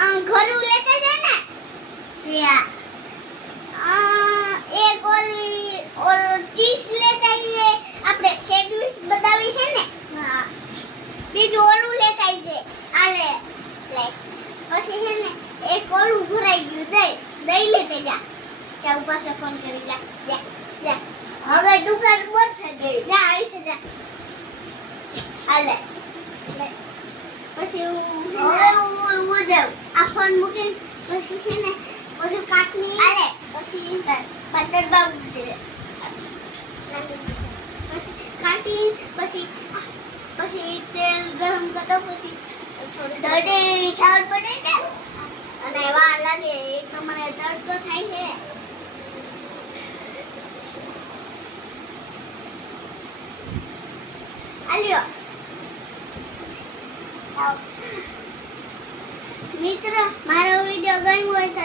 ઘરું લેતે છે ને. ત્યાં એક ઓલી, ઓલ ડીશ લેતા આવીએ. આપણે સેન્ડવિચ બનાવી છે ને. હા. બીજું ઓલું લેતા આવીએ. આલે લાઈક પછી છે ને, એક ઓલું ભરાઈ ગયું. દહીં દહીં લેતે જા. ત્યાં ઉપાસ ફોન કરી જા. જા જા. હવે દુકાન બંધ થઈ ગઈ જા આવી છે જા. આલે. આ ફોન મૂકીને પછી છે ને ઓલું કાટની આલે, પછી પંદર બાબુ કાટી, પછી પછી તેલ ગરમ કરો પછી થોડી દડી ખબર પડે ને? અને વાર લાગે, એક તમારે તડકો થાય છે. આલ્યો. મિત્રો મારો વીડિયો ગમ્યો હોય તો